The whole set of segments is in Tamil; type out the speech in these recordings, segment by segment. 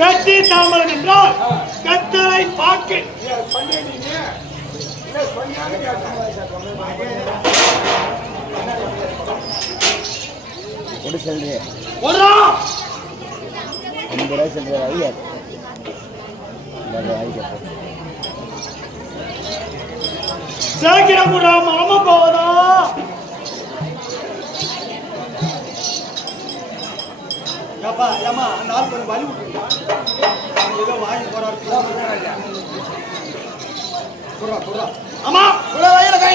வெற்றி தாமரம் என்றால் கத்தரை பாக்கு சேக்கிரகுடா மாம போவதா அந்த ஆள் கொஞ்சம் வலி விட்டுருக்கா ஏதோ வாங்கி போறாரு ஆமா வயல கை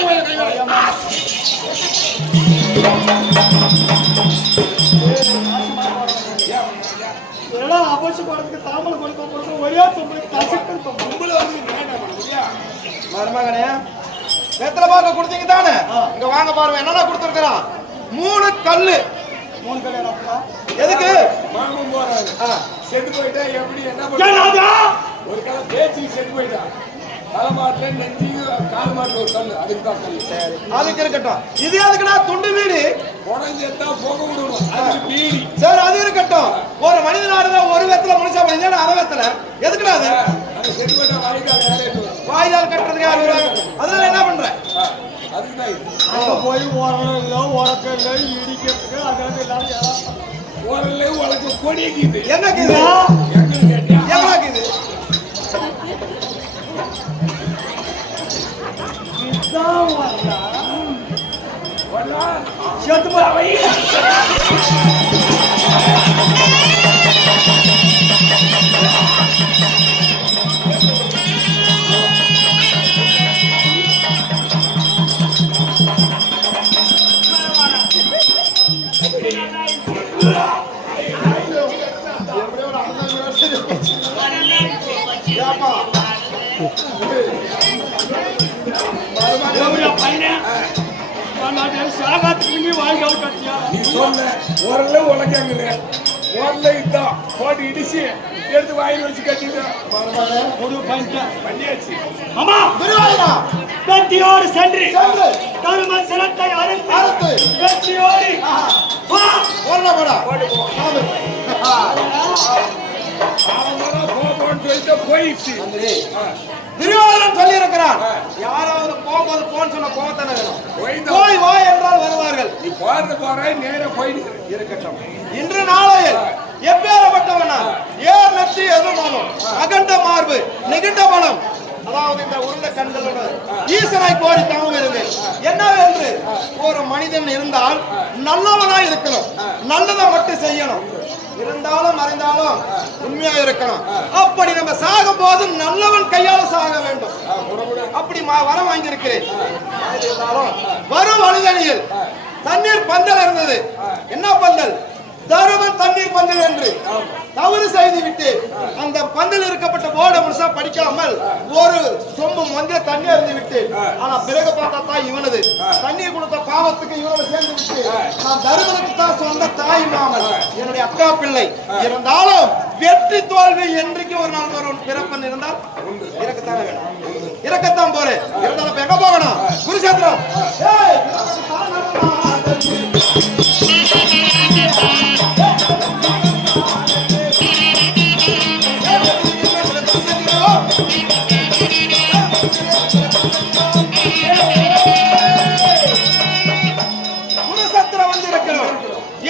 எல்லாம் அவசியம் போறதுக்கு தாமரை கொடுக்க ஒரே கும்பல மருமகனே எத்தனை பாக்க கொடுத்தீங்க தானே இங்க வாங்க பாருங்க என்னென்ன கொடுத்துருக்கிறான் 3 கல்லு 3 கல்லு எதுக்கு மாமன் போறாரு செத்து போயிட்டா எப்படி என்ன பண்ணுங்க ஒரு கல்ல பேச்சு செத்து போயிட்டா தலைமாட்டுல நெஞ்சி கால் மாட்டுல ஒரு கல்லு அதுக்கு தான் கல்லு சரி அதுக்கு இருக்கட்டும் இது எதுக்குன்னா துண்டு வீடு உடஞ்சா போக விடணும் அதுக்கு பீடி சரி அது இருக்கட்டும் ஒரு மனிதனாருங்க ஒரு வெத்தல மனுஷன் மனிதன் அரை வெத்தல எதுக்குடா அது செத்து போயிட்டா வாய்க்கால் கட்டுறதுக்கு யாரு அதனால என்ன பண்ற அதுக்குதான் போய் ஓரல உடக்கல இடிக்கிறதுக்கு அதனால எல்லாரும் ஓரல்ல உலக கொடிக்குது என்னக்குது என்னக்குது இதான் வரலா செத்து போய் இடிச்சு எடுத்து வாயில் வச்சு கட்டிட்டு பண்ணியாச்சு ஆமா வெற்றியோடு சென்று தரும சிரத்தை அறுத்து வெற்றியோடு போயிடுச்சு துரியோதனன் சொல்லி இருக்கிறான் யாராவது போகும்போது போன்னு சொன்ன கோபத்தானே வேணும் போய் வா என்றால் வருவார்கள் நீ போற நேர போயிட்டு இருக்கட்டும் இன்று நாளையில் எப்பேறப்பட்டவனா ஏர் நெற்றி எதுமாலும் அகண்ட மார்பு நெகிண்ட மனம் அதாவது இந்த உருண்ட கண்களோடு ஈசனை கோரி தாவும் இருந்தேன் என்னவென்று ஒரு மனிதன் இருந்தால் நல்லவனாய் இருக்கணும் நல்லதை மட்டும் செய்யணும் இருந்தாலும் மறைந்தாலும் உண்மையா இருக்கணும் அப்படி நம்ம சாகும் போது நல்லவன் கையால சாக வேண்டும் அப்படி வரம் வாங்கியிருக்கிறேன் வரும் வழிதனியில் தண்ணீர் பந்தல் இருந்தது என்ன பந்தல் தருமன் தண்ணீர் பந்தல் என்று தவறு செய்து விட்டு அந்த பந்தல் இருக்கப்பட்ட போர்டை முழுசா படிக்காமல் ஒரு சொம்பு மந்திர தண்ணி இருந்து விட்டு ஆனா பிறகு பார்த்தா தான் இவனது தண்ணீர் கொடுத்த பாவத்துக்கு இவனை சேர்ந்து விட்டு நான் தருமனுக்கு தான் சொந்த தாய் மாமல் என்னுடைய அக்கா பிள்ளை இருந்தாலும் வெற்றி தோல்வி என்றைக்கு ஒரு நாள் ஒரு பிறப்பன் இருந்தால் இறக்கத்தானே வேணும் இறக்கத்தான் போறேன் இருந்தாலும் எங்க போகணும் குருஷேத்திரம்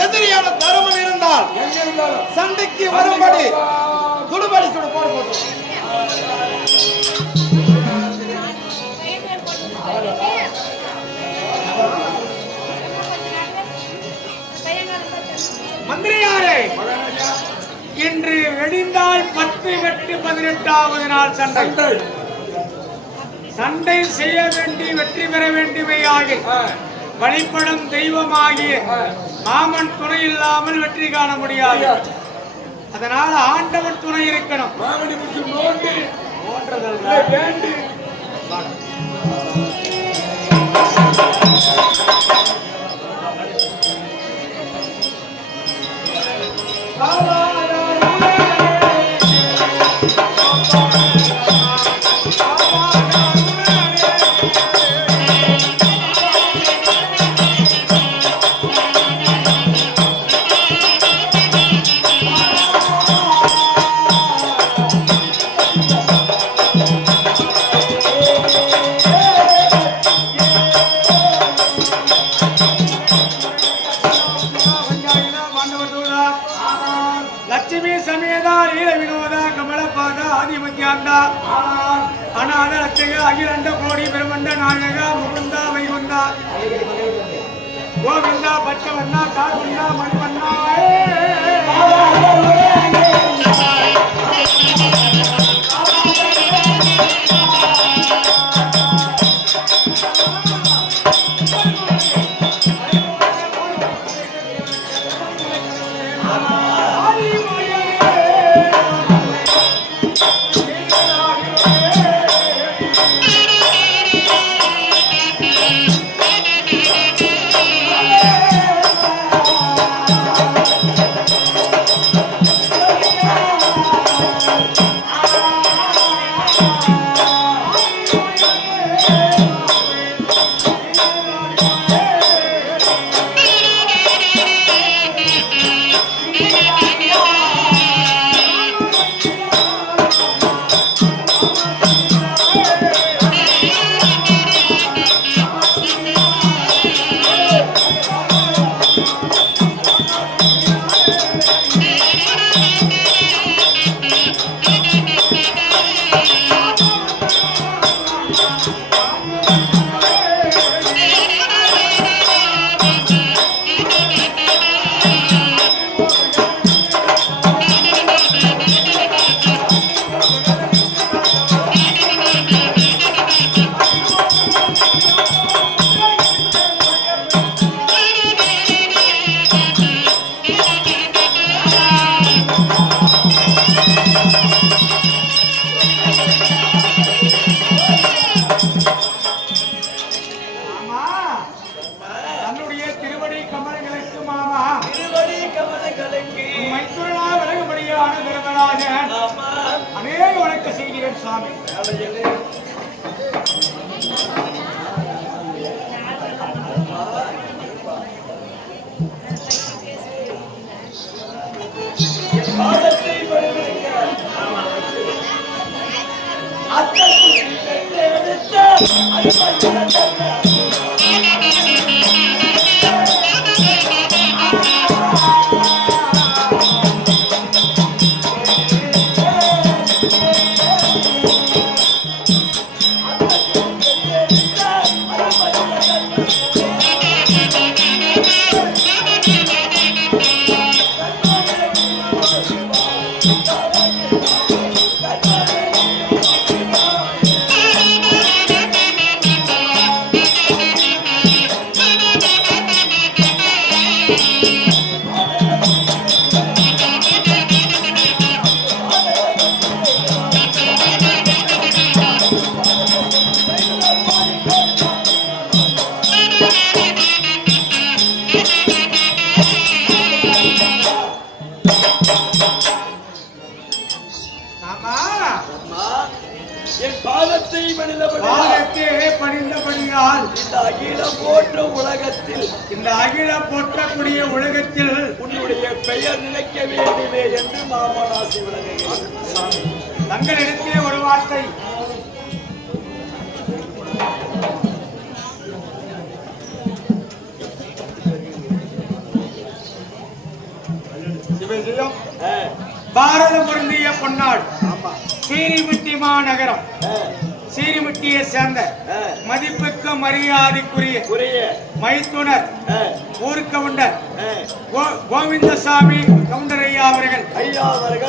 எதிரியான தருமன் இருந்தால் சண்டைக்கு வரும்படி துடுபடி சுடு போடு மந்திரியாரே இன்று வெடிந்தால் 10 வெட்டு 18வது நாள் சண்டை செய்ய வேண்டி வெற்றி பெற வேண்டியவையாகி வழிபடும் தெய்வமாகிய மாமன் துணை இல்லாமல் வெற்றி காண முடியாது அதனால ஆண்டவன் துணை இருக்கணும் லட்சுமி சமேதா நீல வினோதா கமலபாத ஆதிமத்தியாந்தா அநாத லட்சக அகிலண்ட கோடி பிரமண்ட நாயகா முகுந்தா வைகுந்தா கோவிந்தா பச்சவண்ணா காகுந்தா மணிவண்ணா அநேக வணக்க செய்கிறேன் சுவாமி. பணிந்தபடியால் இந்த அகிலம் போற்ற உலகத்தில் இந்த அகிலம் போற்றக்கூடிய உலகத்தில் உன்னுடைய பெயர் நிலைக்க வேண்டுமே என்று மாமனாசி விளங்குகிறார். தங்களிடத்திலே ஒரு வார்த்தை. சிவஜெயம் பாரதம் பொருந்திய பொன்னாடு சீரிமிட்டி மாநகரம் சீரிமிட்டியை சேர்ந்த மதிப்புக்கு மரியாதைக்குரிய மைத்துனர் ஊர்கவுண்டர் கோவிந்தசாமி கவுண்டர் ஐயா அவர்கள்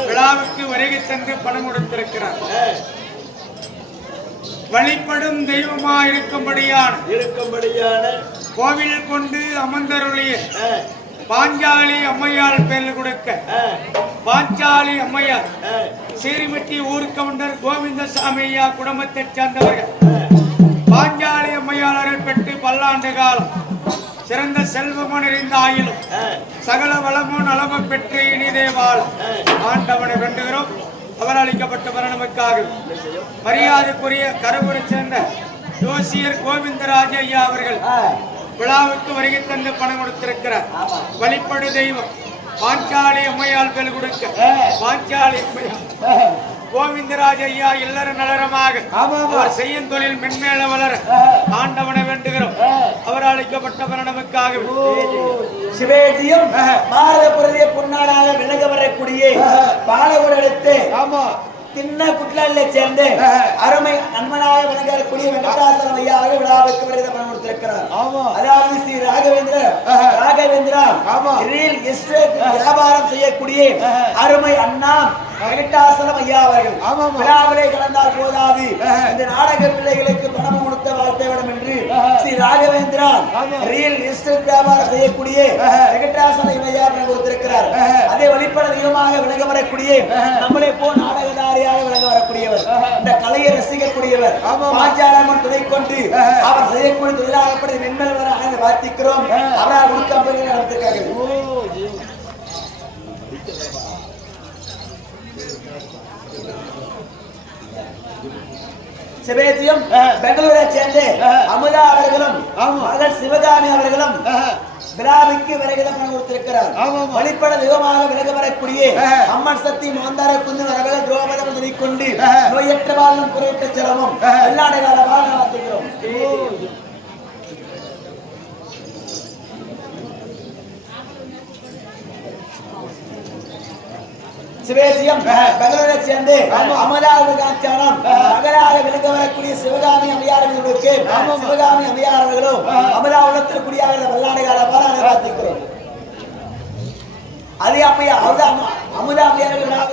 விழாவுக்கு வருகை தந்து பணம் கொடுத்திருக்கிறார். வழிபடும் தெய்வமா இருக்கும்படியான கோவில் கொண்டு அமர்ந்தருளிய பாஞ்சாலி அம்மையாள் பேர் கொடுக்க பாஞ்சாலி அம்மையார் சீரிமிட்டி ஊர்கவுண்டர் கோவிந்தசாமி ஐயா குடும்பத்தை சேர்ந்தவர்கள் பாஞ்சாலி அம்மையாளர்கள் பெற்று பல்லாண்டு காலம் சிறந்த செல்வமும் நிறைந்த ஆயிலும் சகல வளமும் நலமும் பெற்று இனிதே வாழ ஆண்டவனை வேண்டுகிறோம். அவர் அளிக்கப்பட்ட மரணமுக்காக மரியாதைக்குரிய கரவூரை சேர்ந்த ஜோசியர் கோவிந்தராஜ ஐயா அவர்கள் விழாவுக்கு வருகை தந்து பணம் கொடுத்திருக்கிறார். வழிபடு தெய்வம் பாஞ்சாலி அம்மையால் பேர் கொடுக்க பாஞ்சாலி கோவிந்தராஜ் ஐயா எல்லாரும் நலரமாக ஆமா, ஆமா. அவர் செய்யும் தொழில் மென்மேல வளர ஆண்டவனை வேண்டுகிறோம். அவர் அளிக்கப்பட்ட பரணமுக்காக சிவேஜியும் பாரதபுரதிய பொன்னாடாக விலக வரக்கூடிய பாலகுட எடுத்து ஆமா தின்ன குட்லால சேர்ந்து அருமை நண்பனாக விளங்கக்கூடிய வெங்கடாசலம் ஐயா அவர்கள் விழாவுக்கு வருகை கொடுத்திருக்கிறார். அதாவது ஸ்ரீ ராகவேந்திரா ரியல் எஸ்டேட் வியாபாரம் செய்யக்கூடிய அருமை அண்ணா வெங்கடாசலம் ஐயா அவர்கள் விழாவிலே கலந்தால் போதாது இந்த நாடக பிள்ளைகளுக்கு பணம் கொடுத்த வாழ்த்தை விடும் என்று ஸ்ரீ ராகவேந்திரா ரியல் எஸ்டேட் வியாபாரம் செய்யக்கூடிய வெங்கடாசலம் ஐயா அவர்கள் கொடுத்திருக்கிறார். அதே வழிபட தெய்வமாக விளங்க வரக்கூடிய நம்மளே போ நாடகதாரியாக விளங்க வரக்கூடியவர், இந்த கலையை ரசிக்கக்கூடியவர், பாஞ்சாலம்மன் துணை கொண்டு அவர் செய்யக்கூடிய தொழிலாகப்படி மென்மேல் வர வார்த்திக்கிறோம். அவரால் உட்கார்ந்து நடத்திருக்காங்க. சிவேஜியம் பெங்களூரை சேர்ந்து அமுதா அவர்களும் மகள் சிவகாமி அவர்களும் விழாவுக்கு விலகித பணம் கொடுத்திருக்கிறார். வழிபட தெய்வமாக விலக வரக்கூடிய அம்மன் சக்தி மாந்தார குந்து வரவக துரோபதம் கொண்டு நோயற்ற வாழ்வும் குறையற்ற செலவும் வெள்ளாட காலமாக நடத்துகிறோம். சிவேஜியம் பெங்களூரை சேர்ந்து அமலாவுகாச்சாரம் மகளாக விலக வரக்கூடிய சிவகாமி அம்மையார்களுக்கு சிவகாமி அம்மையார்களும் அமலா உலகத்திற்குடியாக வல்லாடைகால பாராட்டுகிறோம். அதே அம்மையா அமுதா அம்மையார்கள்